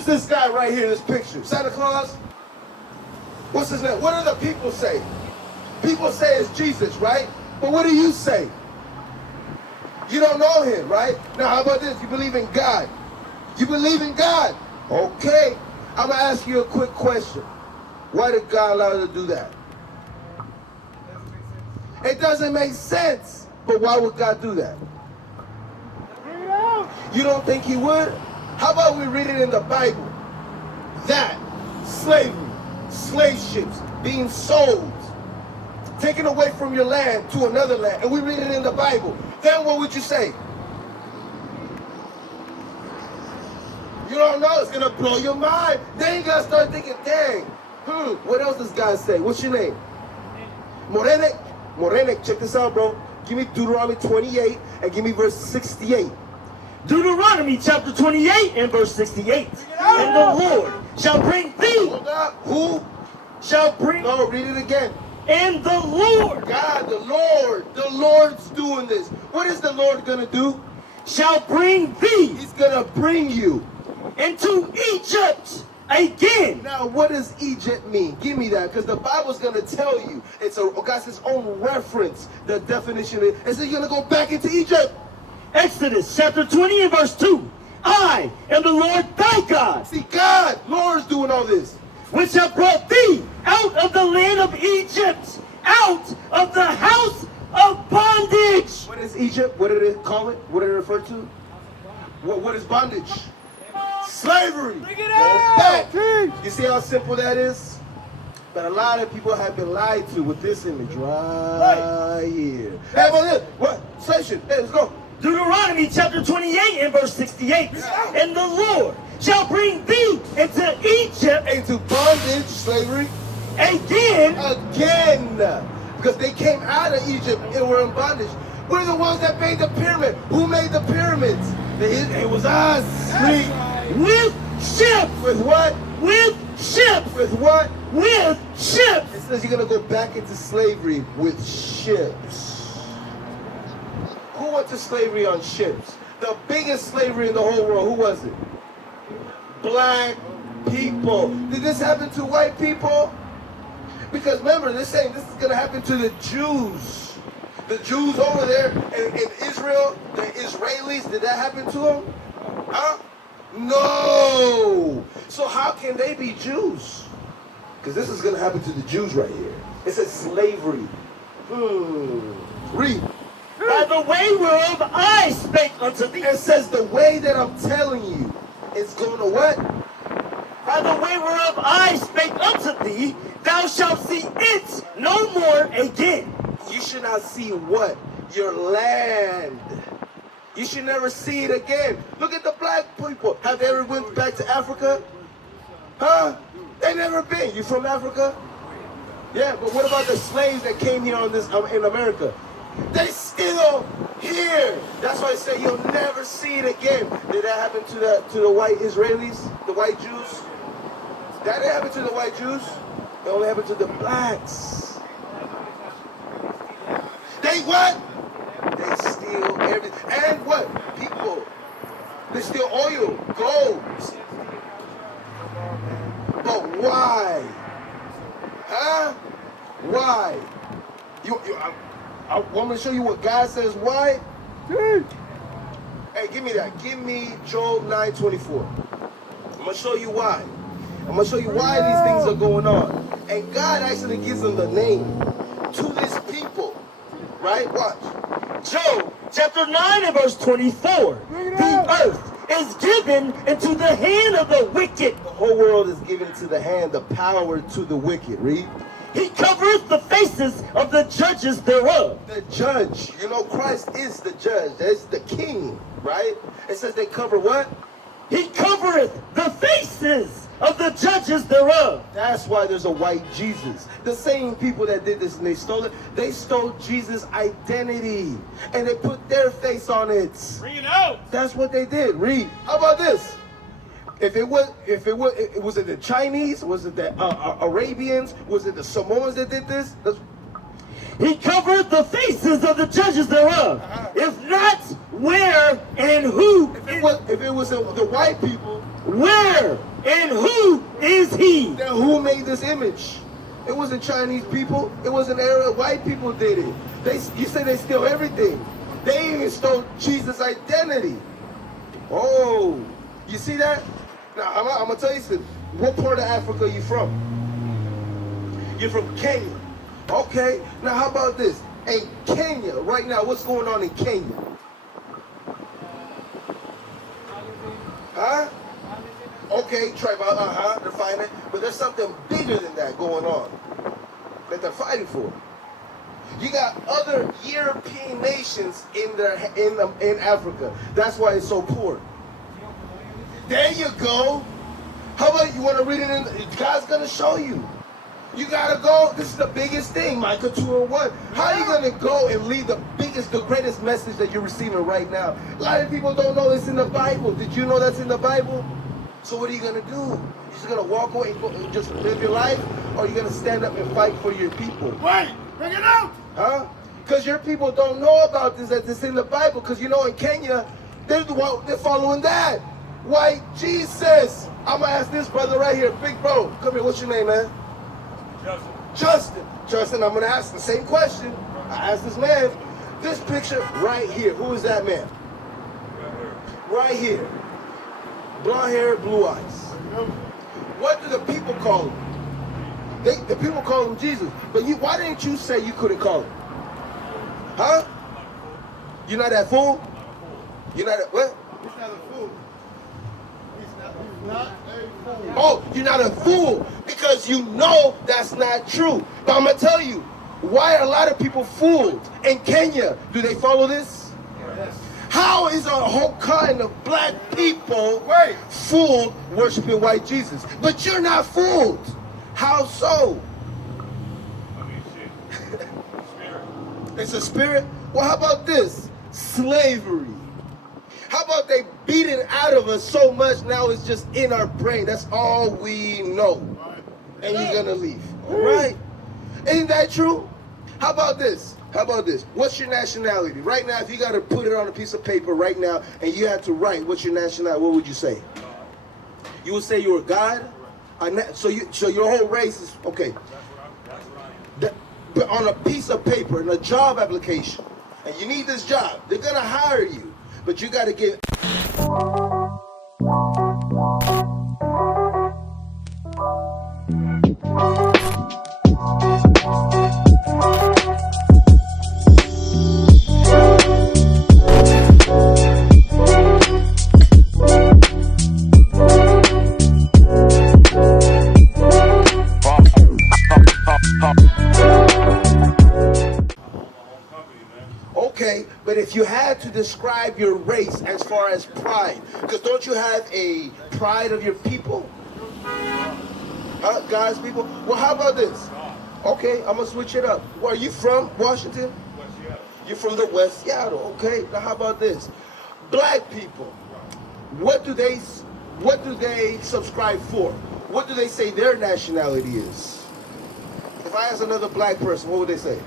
Who's this guy right here, this picture? Santa Claus? What's his name? What do the people say? People say it's Jesus, right? But what do you say? You don't know him, right? Now, how about this? You believe in God. You believe in God. Okay. I'm going to ask you a quick question. Why did God allow you to do that? It doesn't make sense. But why would God do that? You don't think he would? How about we read it in the Bible? That slavery, slave ships being sold, taken away from your land to another land, and we read it in the Bible. Then what would you say? You don't know. It's gonna blow your mind. Then you gotta start thinking, dang, what else does God say? What's your name? Morenek, check this out, bro. Give me Deuteronomy 28 and give me verse 68. Deuteronomy chapter 28 and verse 68. And the Lord shall bring thee. Hold up. Who? Shall bring. No, read it again. And the Lord. God, the Lord. The Lord's doing this. What is the Lord gonna do? Shall bring thee. He's gonna bring you into Egypt again. Now, what does Egypt mean? Give me that, because the Bible's gonna tell you. It's God's his own reference. The definition is, it says you're gonna go back into Egypt. Exodus chapter 20 and verse 2. I am the Lord thy God. See, God, Lord's doing all this. Which have brought thee out of the land of Egypt, out of the house of bondage. What is Egypt? What did it call it? What did it refer to? What is bondage? Slavery. Bring it out. You see how simple that is? But a lot of people have been lied to with this image right here. Hey, but this, what? Slave ship. Hey, let's go. Deuteronomy chapter 28 and verse 68. And the Lord shall bring thee into Egypt. Into bondage, slavery. Again. Because they came out of Egypt and were in bondage. We're the ones that made the pyramid. Who made the pyramids? It was us. With ships. With what? With ships. With what? With ships. It says you're going to go back into slavery with ships. Who went to slavery on ships? The biggest slavery in the whole world, who was it? Black people. Did this happen to white people? Because remember, they're saying this is going to happen to the Jews. The Jews over there in Israel, the Israelis, did that happen to them? Huh? No. So how can they be Jews? Because this is going to happen to the Jews right here. It says slavery. Read. By the way whereof I spake unto thee. It says the way that I'm telling you is going to what? By the way whereof I spake unto thee, thou shalt see it no more again. You should not see what? Your land. You should never see it again. Look at the black people. Have they ever went back to Africa? Huh? They never been. You from Africa? Yeah, but what about the slaves that came here on this in America? They still here. That's why I say you'll never see it again. Did that happen to the white Israelis, the white Jews? That didn't happen to the white Jews. It only happened to the blacks. They what? They steal everything. And what? People. They steal oil, gold. But why? Huh? Why? I want me to show you what God says why? Hey, give me that. Give me Job 9:24. I'm going to show you why. I'm going to show you why these things are going on. And God actually gives them the name to this people. Right? Watch. Job chapter 9 and verse 24. The earth is given into the hand of the wicked. The whole world is given to the hand, the power to the wicked. Read. He covereth the faces of the judges thereof. The judge. You know, Christ is the judge. That's the king, right? It says they cover what? He covereth the faces of the judges thereof. That's why there's a white Jesus. The same people that did this and they stole it, they stole Jesus' identity. And they put their face on it. Bring it out. That's what they did. Read. How about this? Was it the Chinese? Was it the Arabians? Was it the Samoans that did this? He covered the faces of the judges thereof. If not where and who? If it was the white people, Where and who is he? then who made this image? It wasn't Chinese people. It wasn't Arab. White people did it. You say they steal everything. They even stole Jesus' identity. Oh, you see that? Now I'm gonna tell you something. What part of Africa are you from? You're from Kenya. Okay. Now how about this? In Kenya, right now, what's going on in Kenya? Huh? Okay, tribal, they're fighting it. But there's something bigger than that going on that they're fighting for. You got other European nations in Africa. That's why it's so poor. There you go. How about you want to read it in? God's going to show you. You got to go. This is the biggest thing, Micah 2:1. How are you going to go and leave the greatest message that you're receiving right now? A lot of people don't know it's in the Bible. Did you know that's in the Bible? So what are you going to do? You're just going to walk away and just live your life? Or are you going to stand up and fight for your people? Wait, bring it out. Huh? Because your people don't know about this, that it's in the Bible. Because you know in Kenya, they're following that. White Jesus. I'm going to ask this brother right here. Big bro. Come here. What's your name, man? Justin, I'm going to ask the same question. I asked this man. This picture right here. Who is that man? Right here. Blonde hair, blue eyes. What do the people call him? The people call him Jesus. But why didn't you say you couldn't call him? Huh? You're not that fool? You're not that, what? He's not a fool. He's not a fool. Oh, you're not a fool because you know that's not true. But I'm going to tell you, why are a lot of people fooled? In Kenya, do they follow this? Yes. How is a whole kind of black people fooled worshiping white Jesus? But you're not fooled. How so? I mean, shit. Spirit. It's a spirit? Well, how about this? Slavery. How about they beat it out of us so much now it's just in our brain? That's all we know. And you're going to leave. All right? Ain't that true? How about this? How about this? What's your nationality? Right now, if you got to put it on a piece of paper right now and you had to write what's your nationality, what would you say? You would say you were God? So your whole race is, okay. But on a piece of paper, in a job application, and you need this job, they're going to hire you, but you got to give. Okay, but if you had to describe your race as far as pride, because don't you have a pride of your people? God's people? Well, how about this? Okay, I'm going to switch it up. Where are you from? Washington? West Seattle. You're from the West Seattle. Okay, now how about this? Black people, what do they subscribe for? What do they say their nationality is? If I ask another black person, what would they say?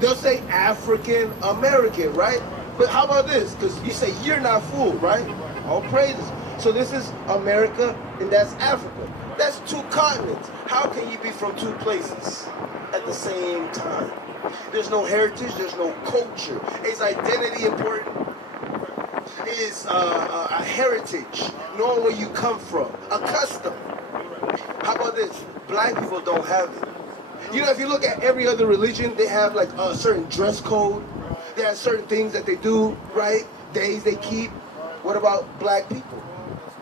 They'll say African American, right? But how about this? Because you say you're not fooled, right? All praises. So this is America and that's Africa. That's two continents. How can you be from two places at the same time? There's no heritage, there's no culture. Is identity important? Is a heritage, knowing where you come from, a custom. How about this? Black people don't have it. You know, if you look at every other religion, they have like a certain dress code. They have certain things that they do, right? Days they keep. What about black people?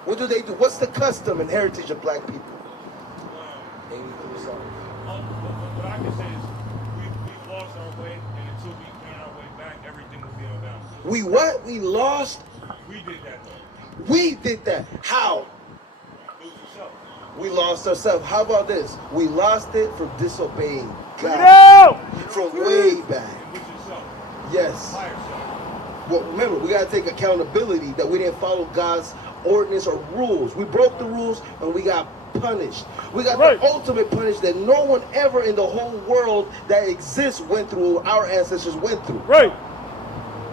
What do they do? What's the custom and heritage of black people? What I can say is we've lost our way, and until we gain our way back, everything will be on balance. We what? We lost? We did that though. We did that. How? Lose yourself. We lost ourselves. How about this? We lost it from disobeying God. No! From way back. Lose yourself. Yes. By yourself. Well, remember, we got to take accountability that we didn't follow God's ordinance or rules. We broke the rules and we got punished. We got the ultimate punishment that no one ever in the whole world that exists went through, our ancestors went through. Right.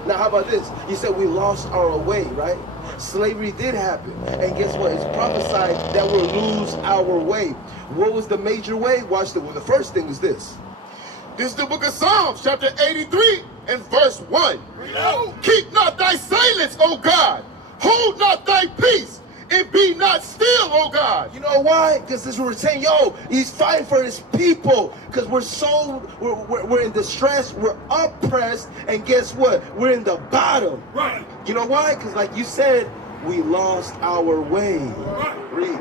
Now, how about this? You said we lost our way, right? Slavery did happen. And guess what? It's prophesied that we'll lose our way. What was the major way? Watch the, well, the first thing is this. This is the book of Psalms, chapter 83 and verse 1. Keep not thy silence, O God. Hold not thy peace, and be not still, O God. You know why? Because this we're saying, yo, he's fighting for his people. Because we're in distress, we're oppressed, and guess what? We're in the bottom. Right. You know why? Because like you said, we lost our way. Right. Read.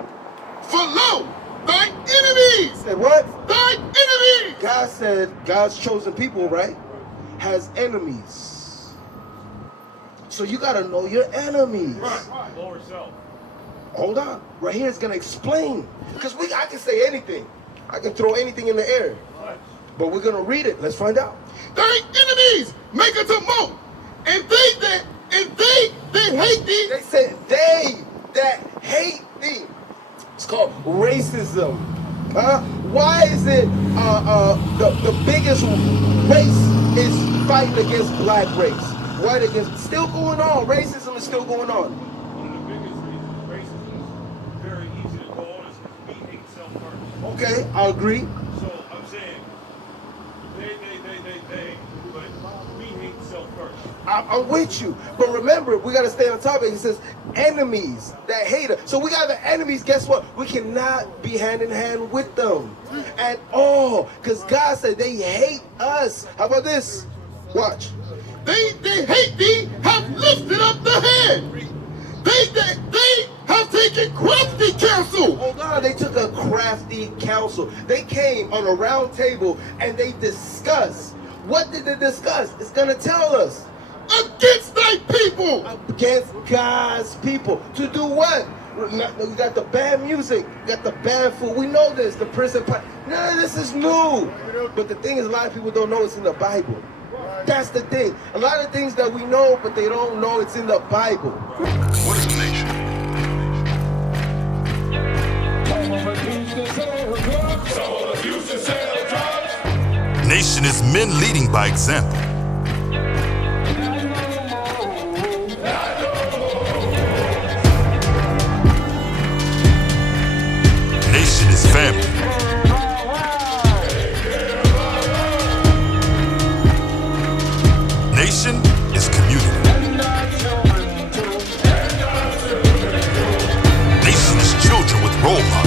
For lo, thy enemies, Said what? thy enemies. God said God's chosen people, right, has enemies. So you got to know your enemies. Right. Lower self. Hold on. Right here is going to explain. Because I can say anything. I can throw anything in the air. Right. But we're going to read it. Let's find out. Thy enemies make unto moat, and they that hate thee. They said they that hate thee. It's called racism. Huh? Why is it the biggest race is fighting against black race? Why? It's still going on. Racism is still going on. One of the biggest reasons racism is very easy to go on is because we hate self first. Okay, I agree. So I'm saying they, but we hate self first. I'm with you. But remember, we got to stay on topic. It says enemies that hate us. So we got the enemies. Guess what? We cannot be hand in hand with them at all. Because God said they hate us. How about this? Watch. They hate thee, have lifted up the head. They have taken crafty counsel. Hold on, they took a crafty counsel. They came on a round table and they discussed. What did they discuss? It's going to tell us. Against thy people. Against God's people. To do what? We got the bad music. We got the bad food. We know this. The prison. None of this is new. But the thing is, a lot of people don't know it's in the Bible. That's the thing. A lot of things that we know, but they don't know it's in the Bible. What is a nation? Nation is men leading by example. Nation is family. Nation is community. Nation is children with role models.